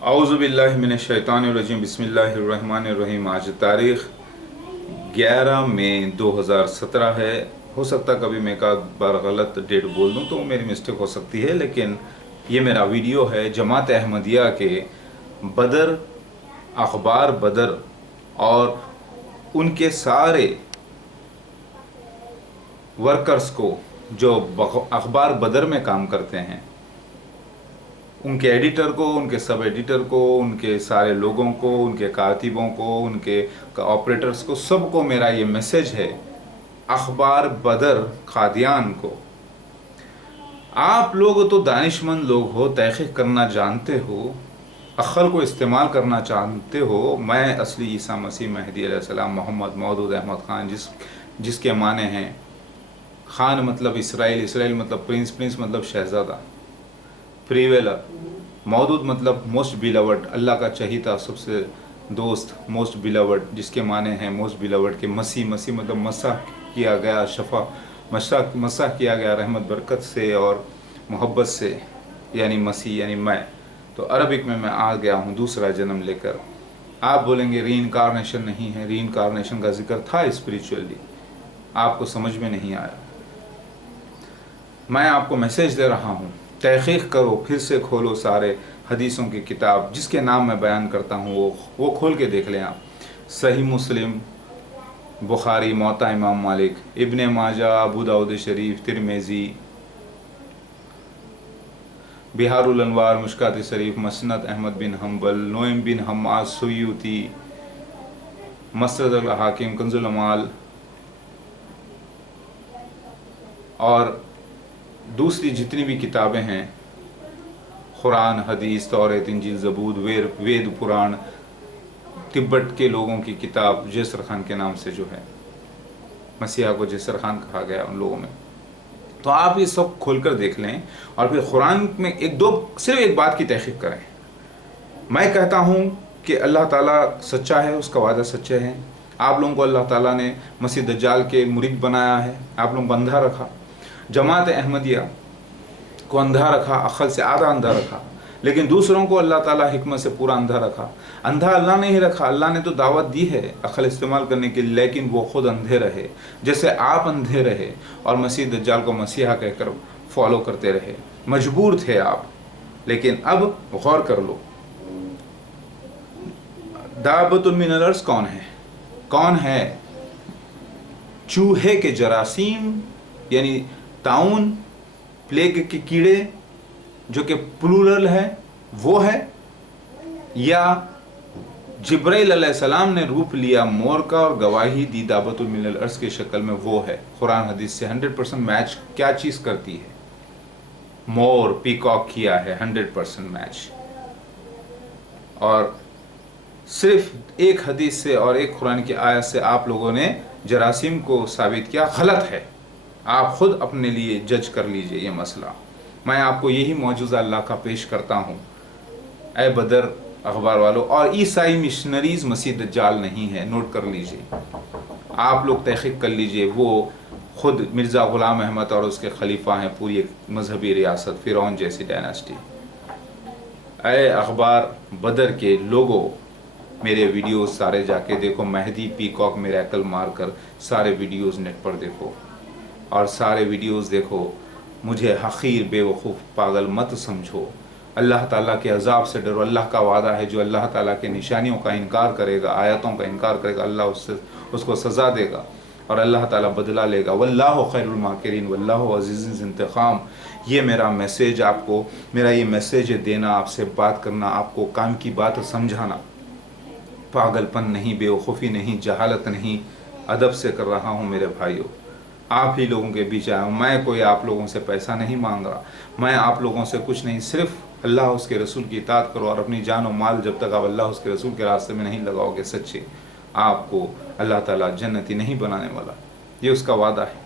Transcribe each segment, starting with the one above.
اعوذ باللہ من الشیطان الرجیم بسم اللہ الرحمن الرحیم۔ آج تاریخ 11 مئی 2017 ہے۔ ہو سکتا کبھی میں ایک بار غلط ڈیٹ بول دوں تو میری مسٹیک ہو سکتی ہے، لیکن یہ میرا ویڈیو ہے جماعت احمدیہ کے بدر، اخبار بدر اور ان کے سارے ورکرز کو جو اخبار بدر میں کام کرتے ہیں، ان کے ایڈیٹر کو، ان کے سب ایڈیٹر کو، ان کے سارے لوگوں کو، ان کے کاتبوں کو، ان کے آپریٹرز کو، سب کو میرا یہ میسیج ہے، اخبار بدر قادیان کو، آپ لوگ تو دانش مند لوگ ہو، تحقیق کرنا جانتے ہو، عقل کو استعمال کرنا جانتے ہو۔ میں اصلی عیسیٰ مسیح مہدی علیہ السلام محمد مودود احمد خان، جس کے معنی ہیں خان مطلب اسرائیل، اسرائیل مطلب پرنس، پرنس مطلب شہزادہ، پریویلر، مودود مطلب موسٹ بیلاوڈ، اللہ کا چہیتا، سب سے دوست، موسٹ بیلاوڈ، جس کے معنی ہیں موسٹ بیلاوڈ کے مسیح، مسیح مطلب مسح کیا گیا، شفا مسح کیا گیا رحمت برکت سے اور محبت سے، یعنی مسیح یعنی میں۔ تو عربک میں آ گیا ہوں دوسرا جنم لے کر۔ آپ بولیں گے ری انکارنیشن نہیں ہے، ری انکارنیشن کا ذکر تھا اسپریچولی، آپ کو سمجھ میں نہیں آیا۔ میں آپ کو میسیج دے رہا ہوں، تحقیق کرو، پھر سے کھولو سارے حدیثوں کی کتاب، جس کے نام میں بیان کرتا ہوں وہ کھول کے دیکھ لیں آپ۔ صحیح مسلم، بخاری، موطا امام مالک، ابن ماجہ، ابو داؤد شریف، ترمذی، بہار الانوار، مشکات شریف، مسند احمد بن حنبل، نعیم بن حماد سیوطی، مسند الحاکم، کنز العمال اور دوسری جتنی بھی کتابیں ہیں، قرآن، حدیث، تورات، انجیل، زبور، وید، پران، تبت کے لوگوں کی کتاب جیسر خان کے نام سے جو ہے، مسیحا کو جیسر خان کہا گیا ان لوگوں میں، تو آپ یہ سب کھول کر دیکھ لیں اور پھر قرآن میں صرف ایک بات کی تحقیق کریں۔ میں کہتا ہوں کہ اللہ تعالیٰ سچا ہے، اس کا وعدہ سچے ہیں۔ آپ لوگوں کو اللہ تعالیٰ نے مسیح دجال کے مرید بنایا ہے، آپ لوگوں کو اندھا رکھا، جماعت احمدیہ کو اندھا رکھا، عقل سے آدھا اندھا رکھا، لیکن دوسروں کو اللہ تعالیٰ حکمت سے پورا اندھا رکھا۔ اندھا اللہ نہیں رکھا، اللہ نے تو دعوت دی ہے عقل استعمال کرنے کی، لیکن وہ خود اندھے رہے، جیسے آپ اندھے رہے اور مسیح دجال کو مسیحا کہہ کر فالو کرتے رہے، مجبور تھے آپ۔ لیکن اب غور کر لو، دابت من الارض کون ہے؟ چوہے کے جراثیم یعنی طاعون، پلیگ کے کیڑے جو کہ پلورل ہے وہ ہے، یا جبرائیل علیہ السلام نے روپ لیا مور کا اور گواہی دی دابت من الارض کی شکل میں، وہ ہے؟ قرآن حدیث سے 100% میچ کیا چیز کرتی ہے؟ مور، پیکاک کیا ہے 100% میچ۔ اور صرف ایک حدیث سے اور ایک قرآن کی آیت سے آپ لوگوں نے جراثیم کو ثابت کیا، غلط ہے۔ آپ خود اپنے لیے جج کر لیجئے یہ مسئلہ۔ میں آپ کو یہی معجزہ اللہ کا پیش کرتا ہوں، اے بدر اخبار والوں، اور عیسائی مشنریز مسیح دجال نہیں ہے، نوٹ کر لیجئے۔ آپ لوگ تحقیق کر لیجئے، وہ خود مرزا غلام احمد اور اس کے خلیفہ ہیں، پوری ایک مذہبی ریاست، فرعون جیسی ڈائناسٹی۔ اے اخبار بدر کے لوگوں، میرے ویڈیوز سارے جا کے دیکھو، مہدی، پیکاک، میریکل مار کر سارے ویڈیوز نیٹ پر دیکھو، اور سارے ویڈیوز دیکھو۔ مجھے حقیر، بے وقوف، پاگل مت سمجھو۔ اللہ تعالیٰ کے عذاب سے ڈرو۔ اللہ کا وعدہ ہے جو اللہ تعالیٰ کے نشانیوں کا انکار کرے گا، آیتوں کا انکار کرے گا، اللہ اس کو سزا دے گا اور اللہ تعالیٰ بدلہ لے گا۔ واللہ خیر الماکرین واللہ عزیز ذو انتقام۔ یہ میرا میسیج آپ کو، میرا یہ میسیج دینا، آپ سے بات کرنا، آپ کو کام کی بات سمجھانا، پاگل پن نہیں، بے وقوفی نہیں، جہالت نہیں، ادب سے کر رہا ہوں میرے بھائیوں۔ آپ ہی لوگوں کے بیچ آیا ہوں، میں کوئی آپ لوگوں سے پیسہ نہیں مانگ رہا، میں آپ لوگوں سے کچھ نہیں، صرف اللہ اس کے رسول کی اطاعت کرو، اور اپنی جان و مال جب تک آپ اللہ اس کے رسول کے راستے میں نہیں لگاؤ گے سچے، آپ کو اللہ تعالیٰ جنتی نہیں بنانے والا، یہ اس کا وعدہ ہے۔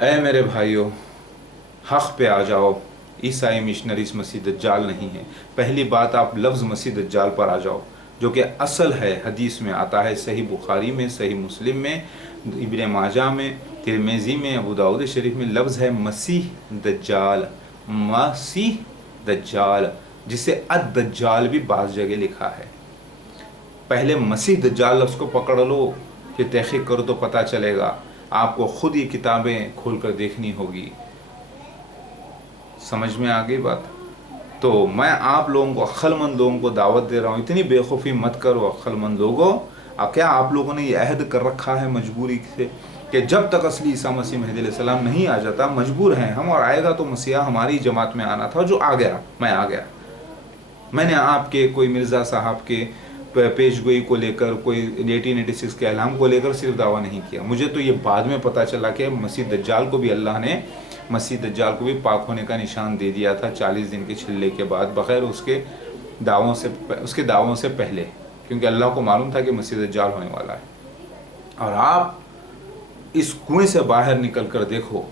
اے میرے بھائیوں، حق پہ آ جاؤ، عیسائی مشنریز مسیح دجال نہیں ہے۔ پہلی بات، آپ لفظ مسیح دجال پر آ جاؤ، جو کہ اصل ہے، حدیث میں آتا ہے، صحیح بخاری میں، صحیح مسلم میں، ابن ماجہ میں، ترمذی میں، ابو داؤد شریف میں لفظ ہے مسیح دجال، مسیح دجال، جسے الدجال بھی بعض جگہ لکھا ہے. پہلے مسیح دجال لفظ کو پکڑ لو، کہ تحقیق کرو تو پتہ چلے گا. آپ کو خود یہ کتابیں کھول کر دیکھنی ہوگی. سمجھ میں آ گئی بات؟ تو میں آپ لوگوں کو، عقل مند لوگوں کو دعوت دے رہا ہوں، اتنی بے خوفی مت کرو عقل مند لوگوں. کیا آپ لوگوں نے یہ عہد کر رکھا ہے مجبوری سے کہ جب تک اصلی عیسیٰ مسیح مہدی علیہ السلام نہیں آ جاتا مجبور ہیں ہم، اور آئے گا تو مسیحا ہماری جماعت میں آنا تھا، جو آ گیا، میں آ گیا. میں نے آپ کے کوئی مرزا صاحب کے پیش گوئی کو لے کر، کوئی 1886 کے اعلام کو لے کر صرف دعویٰ نہیں کیا. مجھے تو یہ بعد میں پتہ چلا کہ مسیح دجال کو بھی اللہ نے مسیح دجال کو بھی پاک ہونے کا نشان دے دیا تھا 40 دن کے چھلے کے بعد، بغیر اس کے دعووں سے پہلے، کیونکہ اللہ کو معلوم تھا کہ مسیح دجال ہونے والا ہے. اور آپ اس کنویں سے باہر نکل کر دیکھو،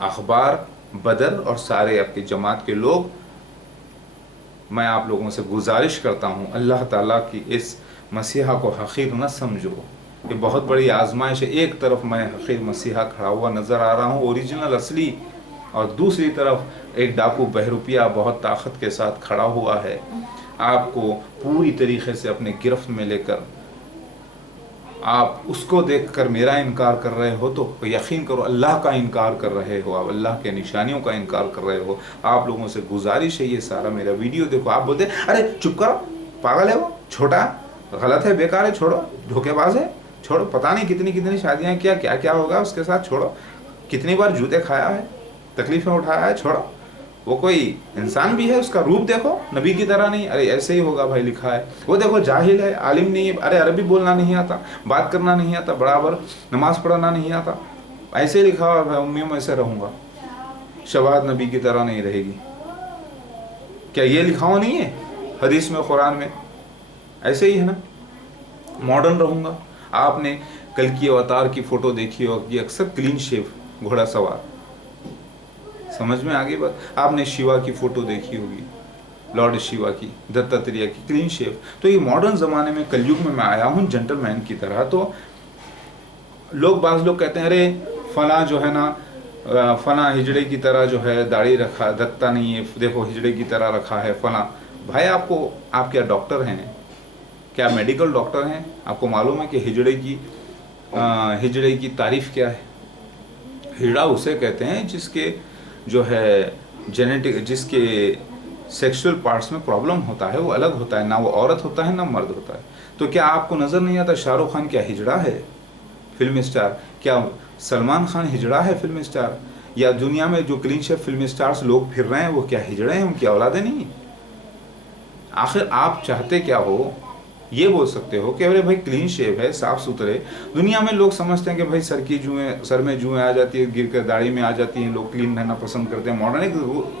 اخبار بدر اور سارے آپ کی جماعت کے لوگ، میں آپ لوگوں سے گزارش کرتا ہوں اللہ تعالیٰ کی اس مسیحا کو حقیر نہ سمجھو. یہ بہت بڑی آزمائش ہے. ایک طرف میں حقیر مسیحا کھڑا ہوا نظر آ رہا ہوں، اوریجنل اصلی، اور دوسری طرف ایک ڈاکو بہروپیہ بہت طاقت کے ساتھ کھڑا ہوا ہے، آپ کو پوری طریقے سے اپنے گرفت میں لے کر. آپ اس کو دیکھ کر میرا انکار کر رہے ہو تو یقین کرو اللہ کا انکار کر رہے ہو، آپ اللہ کے نشانیوں کا انکار کر رہے ہو. آپ لوگوں سے گزارش ہے یہ سارا میرا ویڈیو دیکھو. آپ بولتے ارے چپ کرو، پاگل ہے وہ، چھوٹا، غلط ہے، بیکار ہے، چھوڑو، دھوکے باز ہے، چھوڑو، پتہ نہیں کتنی شادیاں کیا ہوگا اس کے ساتھ، چھوڑو، کتنی بار جوتے کھایا ہے، تکلیفیں اٹھایا ہے، چھوڑو. وہ کوئی انسان بھی ہے، اس کا روپ دیکھو، نبی کی طرح نہیں. ارے ایسے ہی ہوگا بھائی، لکھا ہے. وہ دیکھو جاہل ہے، عالم نہیں ہے، ارے عربی بولنا نہیں آتا، بات کرنا نہیں آتا، برابر نماز پڑھنا نہیں آتا، ایسے لکھا ہوا ہے امیوں میں سے رہوں گا، شباہت نبی کی طرح نہیں رہے گی. کیا یہ لکھا ہوا نہیں ہے حدیث میں، قرآن میں؟ ایسے ہی ہے نا، ماڈرن رہوں گا. آپ نے کل کی اوتار کی فوٹو دیکھی ہوگی، اکثر کلین شیو گھوڑا سوار. سمجھ میں آگے بات؟ آپ نے شیوا کی فوٹو دیکھی ہوگی، لارڈ شیوا کی، دتاتریہ کی، کلین شیو. تو یہ ماڈرن زمانے میں کلیوگ میں آیا ہوں جنٹل مین کی طرح. تو بعض لوگ کہتے ہیں ارے فلاں جو ہے نا، فلاں ہجڑے کی طرح جو ہے داڑھی رکھا، دتا نہیں ہے، دیکھو ہجڑے کی طرح رکھا ہے فلاں. بھائی آپ کیا ڈاکٹر ہیں؟ کیا میڈیکل ڈاکٹر ہیں؟ آپ کو معلوم ہے کہ ہجڑے کی تعریف کیا ہے؟ ہجڑا اسے کہتے ہیں جس کے جو ہے جینیٹک، جس کے سیکشول پارٹس میں پرابلم ہوتا ہے، وہ الگ ہوتا ہے، نہ وہ عورت ہوتا ہے نہ مرد ہوتا ہے. تو کیا آپ کو نظر نہیں آتا شاہ رخ خان کیا ہجڑا ہے، فلم اسٹار؟ کیا سلمان خان ہجڑا ہے، فلم اسٹار؟ یا دنیا میں جو کلین شیو فلم اسٹارز لوگ پھر رہے ہیں وہ کیا ہجڑے ہیں، ان کی اولادیں نہیں ہیں؟ آخر آپ چاہتے کیا ہو؟ یہ بول سکتے ہو کہ ارے بھائی کلین شیو ہے، صاف ستھرے. دنیا میں لوگ سمجھتے ہیں کہ بھائی سر میں جوئیں آ جاتی ہے، گر کر داڑھی میں آ جاتی ہیں، لوگ کلین رہنا پسند کرتے ہیں. ماڈرن ایک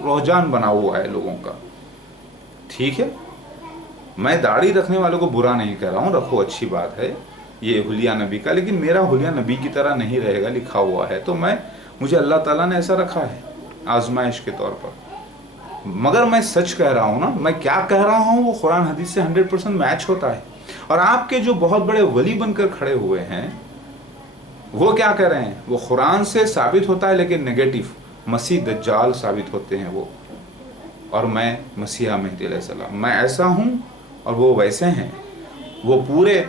رجحان بنا ہوا ہے لوگوں کا. ٹھیک ہے، میں داڑھی رکھنے والوں کو برا نہیں کہہ رہا ہوں، رکھو، اچھی بات ہے، یہ حلیہ نبی کا، لیکن میرا حلیہ نبی کی طرح نہیں رہے گا، لکھا ہوا ہے. تو مجھے اللہ تعالیٰ نے ایسا رکھا ہے آزمائش کے طور پر. مگر میں سچ کہہ رہا ہوں نا، میں کیا کہہ رہا ہوں وہ قرآن حدیث سے 100% میچ ہوتا ہے. اور آپ کے جو بہت بڑے ولی بن کر کھڑے ہوئے ہیں وہ کیا کہہ رہے ہیں؟ وہ قرآن سے ثابت ہوتا ہے لیکن نیگیٹو، مسیح دجال ثابت ہوتے ہیں وہ، اور میں مسیحا مہدی علیہ السلام، میں ایسا ہوں اور وہ ویسے ہیں. وہ پورے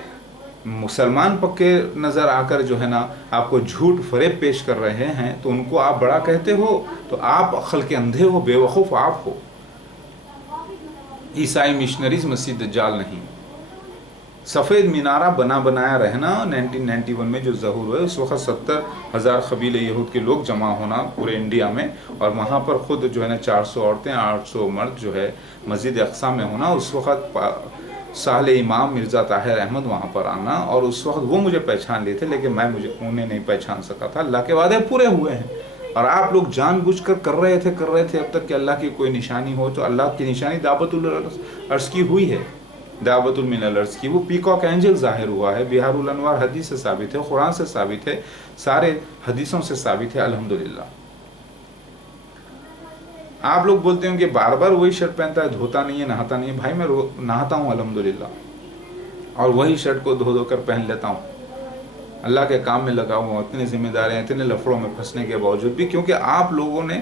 مسلمان پکے نظر آ کر جو ہے نا آپ کو جھوٹ فریب پیش کر رہے ہیں، تو ان کو آپ بڑا کہتے ہو، تو آپ عقل کے اندھے ہو، بے وقوف آپ ہو. عیسائی مشنریز مسیح دجال نہیں. سفید مینارہ بنایا رہنا 1991 میں جو ظہور ہوئے، اس وقت 70,000 قبیلے یہود کے لوگ جمع ہونا پورے انڈیا میں، اور وہاں پر خود جو ہے نا 400 عورتیں 800 مرد جو ہے مسجد اقصی میں ہونا. اس وقت ساحل امام مرزا طاہر احمد وہاں پر آنا، اور اس وقت وہ مجھے پہچان لیے تھے لیکن میں انہیں نہیں پہچان سکا تھا. اللہ کے وعدے پورے ہوئے ہیں، اور آپ لوگ جان بوجھ کر کر رہے تھے اب تک کہ اللہ کی کوئی نشانی ہو. تو اللہ کی نشانی دعوت العرض کی ہوئی ہے، دعوت من الارض کی، وہ پیکاک اینجل ظاہر ہوا ہے. بہار الانوار حدیث سے ثابت ہے، قرآن سے ثابت ہے، سارے حدیثوں سے ثابت ہے الحمدللہ. آپ لوگ بولتے ہیں کہ بار بار وہی شرٹ پہنتا ہے، دھوتا نہیں ہے، نہاتا نہیں ہے. بھائی میں نہاتا ہوں الحمدللہ، اور وہی شرٹ کو دھو کر پہن لیتا ہوں. اللہ کے کام میں لگا ہوا ہوں، اتنی ذمہ داریاں، اتنے لفڑوں میں پھنسنے کے باوجود بھی، کیونکہ آپ لوگوں نے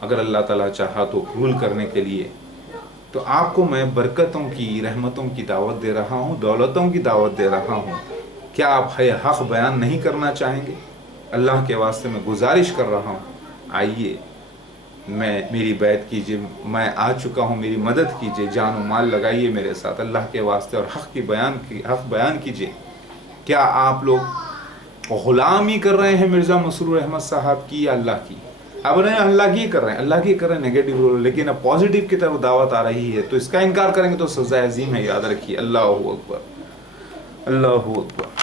اگر اللہ تعالیٰ چاہا تو قبول کرنے کے لیے. تو آپ کو میں برکتوں کی، رحمتوں کی دعوت دے رہا ہوں، دولتوں کی دعوت دے رہا ہوں. کیا آپ حق بیان نہیں کرنا چاہیں گے؟ اللہ کے واسطے میں گزارش کر رہا ہوں، آئیے میری بیعت کیجئے، میں آ چکا ہوں، میری مدد کیجئے، جان و مال لگائیے میرے ساتھ اللہ کے واسطے اور حق بیان کیجئے. کیا آپ لوگ غلامی کر رہے ہیں مرزا مسرور احمد صاحب کی یا اللہ کی؟ اب نہیں، اللہ کی کر رہے ہیں نیگیٹو رول، لیکن اب پازیٹیو کی طرف دعوت آ رہی ہے، تو اس کا انکار کریں گے تو سزا عظیم ہے. یاد رکھیے. اللہ اکبر، اللہ اکبر.